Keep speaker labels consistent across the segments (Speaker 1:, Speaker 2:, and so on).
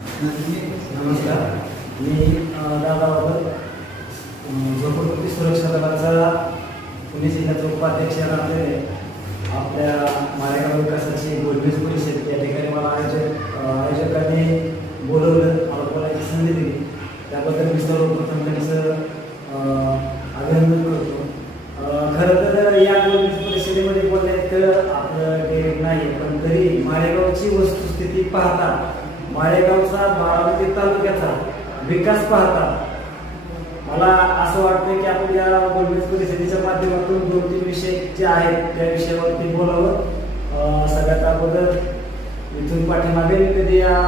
Speaker 1: नमस्कार. मी दादाबाबत दादा बाबर झोपडपट्टी सुरक्षा दलाचा पुणे जिल्ह्याचे उपाध्यक्ष राहलेले आपल्या मालेगाव विकासाची गोलबीज परिषद या ठिकाणी मला आयोजक आयोजकांनी बोलवलं मला बोलायची संधी दिली. त्याबद्दल मी सर्वप्रथम त्यांचं अ, अभिनंदन करतो अ, खरं तर या बोलणीच परिषदेमध्ये बोलण्यात आपलं डेअरिंग नाही पण तरी मालेगावची वस्तुस्थिती पाहता माळेगावचा बारामती तालुक्याचा विकास पाहता. मला असं वाटतं की आपण या बोलणीस परिषदेच्या माध्यमातून दोन तीन विषय जे आहेत त्या विषयावरती बोलावं. सगळ्यात अगोदर इथून पाठीमागे मी कधी या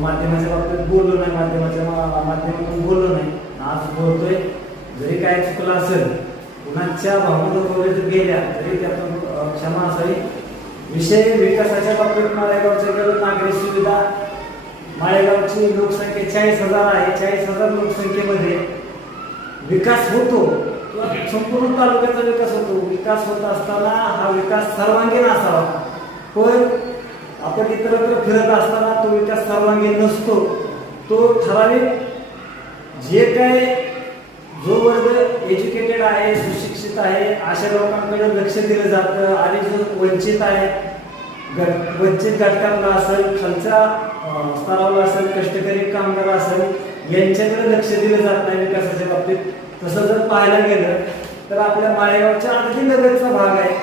Speaker 1: माध्यमाच्या बाबतीत बोललो नाही माध्यमाच्या मा- माध्यमातून बोललो नाही आज बोलतोय. जरी काय चुकलं असेल कुणाच्या भावना जर गेल्या तरी त्यातून क्षमा असावी. विषय विकासाच्या बाबतीत मला गेलो नागरी सुविधा माळेगावची लोकसंख्या चाळीस हजार आहे. चाळीस हजार लोकसंख्येमध्ये विकास होतो. किंवा संपूर्ण तालुक्याचा विकास होतो. विकास होत असताना हा विकास सर्वांगीण असावा. पण आपण इतरत्र फिरत असताना तो विकास सर्वांगीण नसतो. तो ठराविक जे काय जो वर्ग एज्युकेटेड आहे सुशिक्षित आहे अशा लोकांकडे लक्ष दिलं जातं. आणि जो वंचित आहे गट वंचित घटकांना असेल खालच्या स्तरावर असेल कष्टकरी कामगार असेल यांच्याकडे लक्ष दिलं जात नाही विकासाच्या बाबतीत. तसं जर पाहायला गेलं तर आपल्या माळेगावच्या आणखी नगरचा भाग आहे.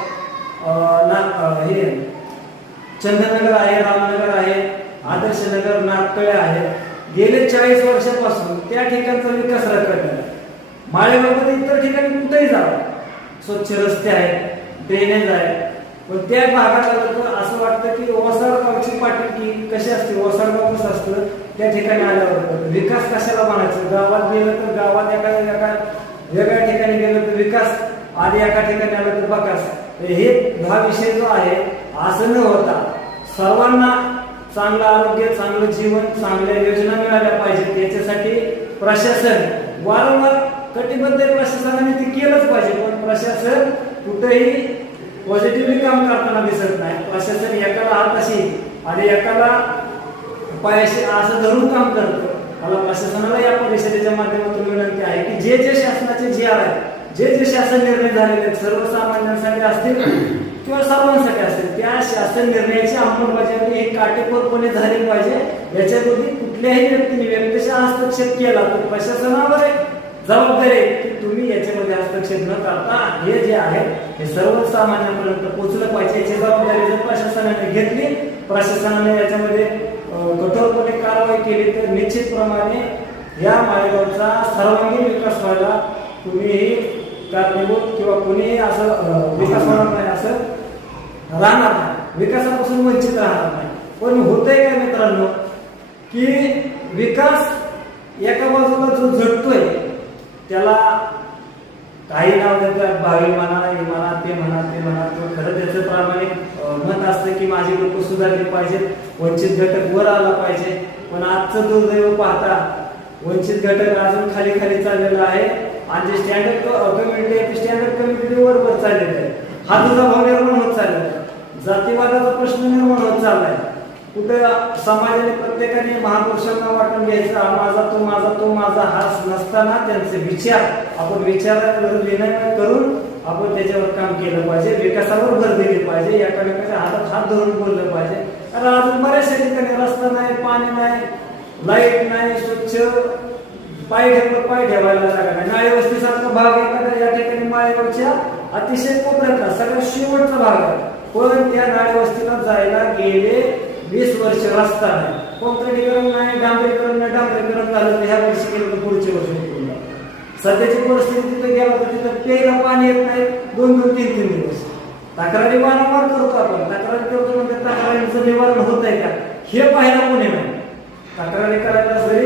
Speaker 1: ना हे चंद्रनगर आहे रामनगर आहे आदर्शनगर नागतळे आहे. गेले चाळीस वर्षापासून त्या ठिकाणचा विकास रखडलेला माळेगावमध्ये इतर ठिकाणी कुठेही जावं. स्वच्छ रस्ते आहेत ड्रेनेज आहे पण त्या भागात आलं तर असं वाटतं की ओसाडगावची पाटील की कशी असते? ओसाडगाव कसं असतं? त्या ठिकाणी आल्यावर विकास कशाला म्हणायचं? गावात गेलं तर गावात एका एका वेगळ्या ठिकाणी गेलं तर विकास आधी एका ठिकाणी आलं तर बकास हे हा विषय जो आहे असं न होता सर्वांना चांगलं आरोग्य चांगलं जीवन चांगल्या योजना मिळाल्या पाहिजेत. याच्यासाठी प्रशासन वारंवार कटिबद्ध प्रशासनाने ते केलंच पाहिजे. पण प्रशासन कुठेही पॉझिटिव्हली काम करताना दिसत नाही. प्रशासन एकाला हाताशी आणि एकाला पायाशी असं धरून काम करतं. मला प्रशासनाला या परिषदेच्या माध्यमातून विनंती आहे की जे जे शासनाचे जी आर आहे जे जे शासन निर्णय झालेले आहेत सर्वसामान्यांसाठी असतील किंवा सर्वांसाठी असतील त्या शासन निर्णयाची अंमलबजावणी ही काटेकोरपणे झाली पाहिजे. याच्यामध्ये कुठल्याही व्यक्तीने व्यक्तीचा हस्तक्षेप केला तर प्रशासनावर एक जबाबदारी आहे की तुम्ही याच्यामध्ये हस्तक्षेप न करता हे जे आहे हे सर्वसामान्यांपर्यंत पोहोचलं पाहिजे. याची जबाबदारी जर प्रशासनाने घेतली प्रशासनाने याच्यामध्ये कठोरपणे कारवाई केली तर निश्चितप्रमाणे या मालेगावचा सर्वांगीण विकास व्हायला कुणीही कारणीभूत किंवा कुणीही असं विकास होणार नाही असं राहणार नाही. विकासापासून वंचित राहणार नाही. पण होतंय काय मित्रांनो की विकास एका बाजूला जो झटतोय त्याला काही नाव देतोय भावी म्हणा हे म्हणा ते म्हणा ते म्हणा. तो खरं त्याचं प्रामाणिक मत असतं की माझी लोक सुधारली पाहिजेत वंचित घटक वर आला पाहिजे. पण आजचं दुर्दैव पाहता वंचित घटक अजून खाली खाली चाललेला आहे. आणि जे स्टँडर्ड कम्युनिटी आहे ती स्टँडर्ड कम्युनिटी वर वर चाललेलं आहे. हा तुझा भाव निर्माण होत चाललेला आहे. जातीवादाचा प्रश्न निर्माण होत चाललाय. कुठं समाजाने प्रत्येकाने महापुरुषांना वाटून घ्यायचा माझा तो माझा तो माझा हा नसताना त्यांचे विचार आपण विचारावर विनिमय करून आपण त्याच्यावर काम केलं पाहिजे विकासावर भर दिली पाहिजे एकामेकाच्या हातात हात धरून बोललं पाहिजे. कारण अजून बऱ्याचशा ठिकाणी रस्ता नाही पाणी नाही लाइट नाही स्वच्छ पाय ठेवलं पाय ठेवायला जागा नाही. नाळे भाग एखादा या ठिकाणी माळेगावच्या अतिशय कोपऱ्यातला सगळ्यात शेवटचा भाग आहे. पण त्या नाळे जायला गेले वीस वर्ष रस्ता नाही. काँक्रिटीकरण नाही डांबरीकरण नाही डांबरीकरण झालं तर ह्या वर्षी केलं तर पुढच्या वर्षी सध्याची परिस्थिती तिथे गेला तर तिथं प्यायला पाणी येत नाही. दोन दोन तीन तीन दिवस. तक्रारी वारंवार करतो आपण. तक्रारी करतो म्हणजे तक्रारीचं निवारण होत आहे का? हे पाहायला कोणी नाही. तक्रारी करायला जरी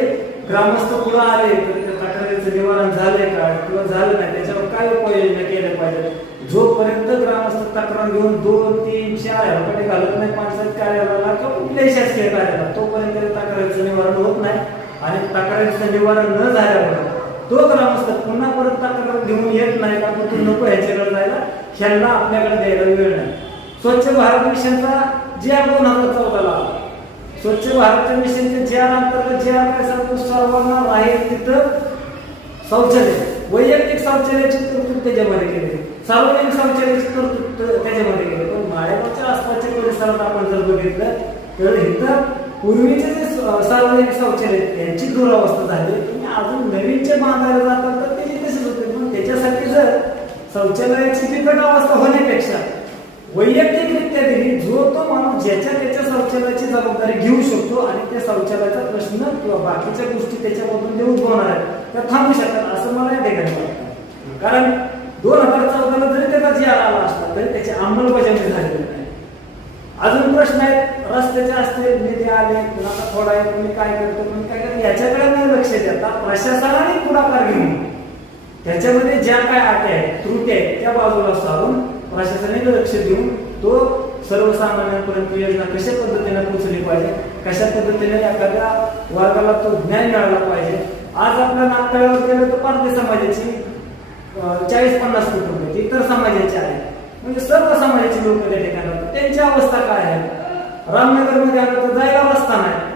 Speaker 1: ग्रामस्थ पुढे आले तर त्या तक्रारीचं निवारण झालंय का? किंवा झालं नाही? त्याच्यावर काय उपाययोजना केल्या पाहिजे जोपर्यंत ग्रामस्थ तक्रार घेऊन दोन तीन चार ह्याकडे घालत नाही पंचायत कार्यालयाला किंवा कुठल्याही शासकीय कार्यालयाला तोपर्यंत तक्रारीचं निवारण होत नाही. आणि तक्रारीचं निवारण न झाल्यामुळे तो ग्रामस्थ पुन्हा परत तक्रार घेऊन येत नाही का? तू नको ह्याच्याकडे जायला. ह्यांना आपल्याकडे द्यायला वेळ नाही. स्वच्छ भारत मिशनचा जे दोन हजार चौदाला आला स्वच्छ भारत मिशनचे ज्या अंतर्गत जे आर सर्वांना आहे तिथं शौचालय. वैयक्तिक शौचालयाची तरतूद त्याच्यामध्ये केली सार्वजनिक शौचालय तरतूद त्याच्यामध्ये गेलं. पण माळेगावच्या आसपासच्या परिसरात आपण जर बघितलं तर इथं पूर्वीचे जे सार्वजनिक शौचालय यांची दुरावस्था झाली. तुम्ही अजून नवीनचे बांधायला जातात तर ते तसेच होते. पण त्याच्यासाठी जर शौचालयाची बिकट अवस्था होण्यापेक्षा वैयक्तिकरित्या दिली जो तो माणूस ज्याच्या त्याच्या शौचालयाची जबाबदारी घेऊ शकतो आणि त्या शौचालयाचा प्रश्न किंवा बाकीच्या गोष्टी त्याच्यामधून जे उद्भवणार आहेत त्या थांबू शकतात असं मला या ठिकाणी वाटतं. कारण दोन हजार चौदाला जरी त्याचा जी आला असला तरी त्याची अंमलबजावणी झालेली नाही. अजून प्रश्न आहेत रस्त्याचे असते निधी आले कुणाचा थोडा आहे तुम्ही काय करतो तुम्ही काय करतो याच्याकडे नाही लक्ष देता प्रशासनाने पुढाकार घेऊन. त्याच्यामध्ये ज्या काय अटी आहेत त्रुटी आहेत त्या बाजूला सारून प्रशासनाने लक्ष देऊन तो सर्वसामान्यांपर्यंत योजना कशा पद्धतीने पोहोचली पाहिजे कशा पद्धतीने एखाद्या वर्गाला तो ज्ञान मिळाला पाहिजे. आज आपल्या नातळावर गेलं तर परदेश समाजाची चाळीस पन्नास कुटुंब आहेत इतर समाजाचे आहेत. म्हणजे सर्व समाजाचे लोक त्या ठिकाणी त्यांची अवस्था काय आहे? रामनगरमध्ये आलं तर जायला रस्ता नाही.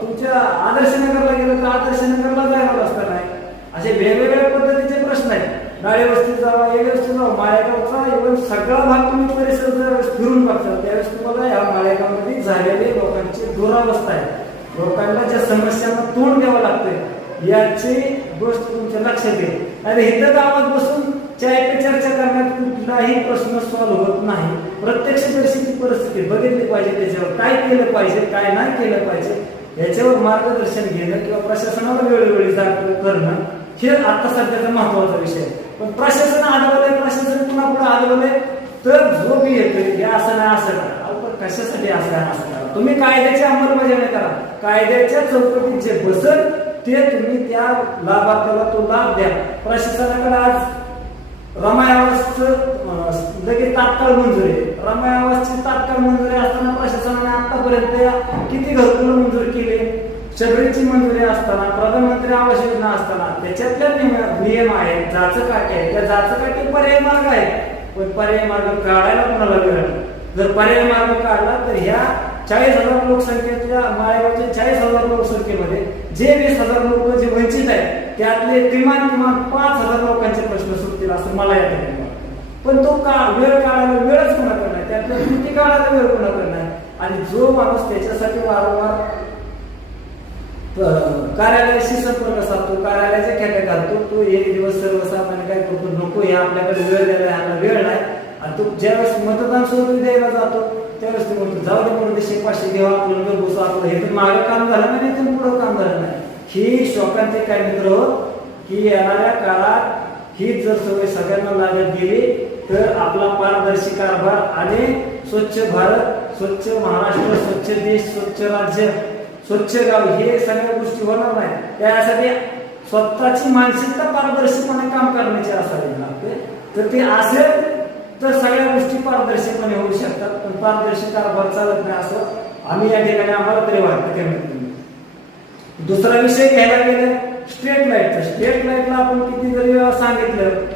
Speaker 1: तुमच्या आदर्श नगरला गेलं तर आदर्श नगरला जायला रस्ता नाही. असे वेगवेगळ्या पद्धतीचे प्रश्न आहेत. डाळे वस्तीत जावा या वस्तीत जावा माळेगावचा इव्हन सगळा भाग तुम्ही परिसर जर फिरून बघता त्यावेळेस तुम्हाला या माळेगावमध्ये झालेले लोकांची दुरावस्था आहे लोकांना ज्या समस्यांना तोंड द्यावं लागतंय याची गोष्ट तुमच्या लक्षात येईल. आणि इथं गावात बसून चाय चर्चा करण्यात कुठलाही प्रश्न सॉल्व्ह होत नाही. प्रत्यक्ष दर्शनची परिस्थिती बघितली पाहिजे त्याच्यावर काय केलं पाहिजे काय नाही केलं पाहिजे याच्यावर मार्गदर्शन घेणं किंवा प्रशासनावर वेळोवेळी जाणं करणं हे आता सध्याचा महत्त्वाचा विषय आहे. पण प्रशासन आढळलंय प्रशासन पुन्हा पुढे आढळलंय? तर जो मी येतोय हे असं नाही असं करा पण कशासाठी असं नाही असं करा तुम्ही कायद्याची अंमलबजावणी करा. कायद्याच्या चौकटीत जे बसल ते तुम्ही त्या लाभार्थ्याला तो लाभ द्या. प्रशासनाकडे आज रमायावासचं लगेच तात्काळ मंजुरी आहे. रमायावासची तात्काळ मंजुरी असताना प्रशासनाने आतापर्यंत किती घरकुल मंजूर केले? शबरीची मंजुरी असताना प्रधानमंत्री आवास योजना असताना त्याच्यातल्या नियम नियम आहेत जाचकाठी आहेत. त्या जाचकाठी पर्याय मार्ग आहे पण पर्याय मार्ग काढायला कोणाला वेळ जर पर्याय मार्ग काढला तर ह्या चाळीस हजार लोकसंख्येच्या माळेगावच्या चाळीस हजार लोकसंख्येमध्ये जे वीस हजार लोक जे वंचित आहेत त्यातले किमान किमान पाच हजार लोकांचे प्रश्न सुटतील असं मला या ठिकाणी पण तो का वेळ काढायला वेळच कोणाकडे नाही त्यातल्या कृती काढायला वेळ कोणाकडे नाही आणि जो माणूस त्याच्यासाठी वारंवार कार्यालयाशी संपर्क साधतो कार्यालयाच्या खेळ घालतो तो एक दिवस सर्वसामान्य काय करतो नको हे आपल्याकडे वेळ द्यायला ह्याला वेळ नाही. आणि तो ज्यावेळेस मतदान सोडून द्यायला जातो त्यावेळेस ते म्हणतो जाऊ दे म्हणून शे पाचशे घेऊ आपलं घर बसू आपलं. हे तर मागं काम झालं नाही तर पुढं काम झालं नाही. ही शोकांचे काय मित्र हो, की येणाऱ्या काळात ही जर सवय सगळ्यांना लागत गेली तर आपला पारदर्शी कारभार आणि स्वच्छ भारत स्वच्छ महाराष्ट्र स्वच्छ देश स्वच्छ राज्य स्वच्छ गाव हे सगळ्या गोष्टी होणार नाही. त्यासाठी स्वतःची मानसिकता पारदर्शीपणे काम करण्याची असावी लागते. तर ते असेल तर सगळ्या गोष्टी पारदर्शकपणे होऊ शकतात. पण पारदर्शक कारभार चालत नाही असं आम्ही या ठिकाणी आम्हाला तरी वाटतं कमीत दुसरा विषय घ्यायला गेलं स्ट्रीट लाईटचा स्ट्रीट लाईटला आपण किती जरी सांगितलं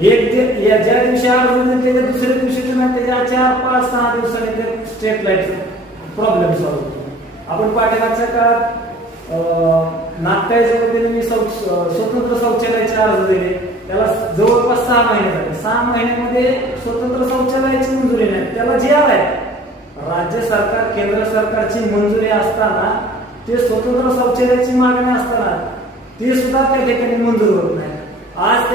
Speaker 1: एक दि- या ज्या दिवशी अर्ज होईल त्याच्या दुसऱ्या दिवशी तुम्ही त्याच्या चार पाच सहा दिवसांनी ते स्ट्रीट लाईटचा प्रॉब्लेम सॉल्व्ह होतो. आपण पाठीमागच्या काळात अं, वतीने मी स्वतंत्र शौचालयाचे अर्ज दिले त्याला जवळपास सहा महिने झाले. सहा महिन्यामध्ये स्वतंत्र शौचालयाची मंजुरी नाही. त्याला जे आलाय राज्य सरकार केंद्र सरकारची मंजुरी असताना ते स्वतंत्र शौचालयाची मागणी असताना ते सुद्धा त्या ठिकाणी मंजूर होत नाही. आज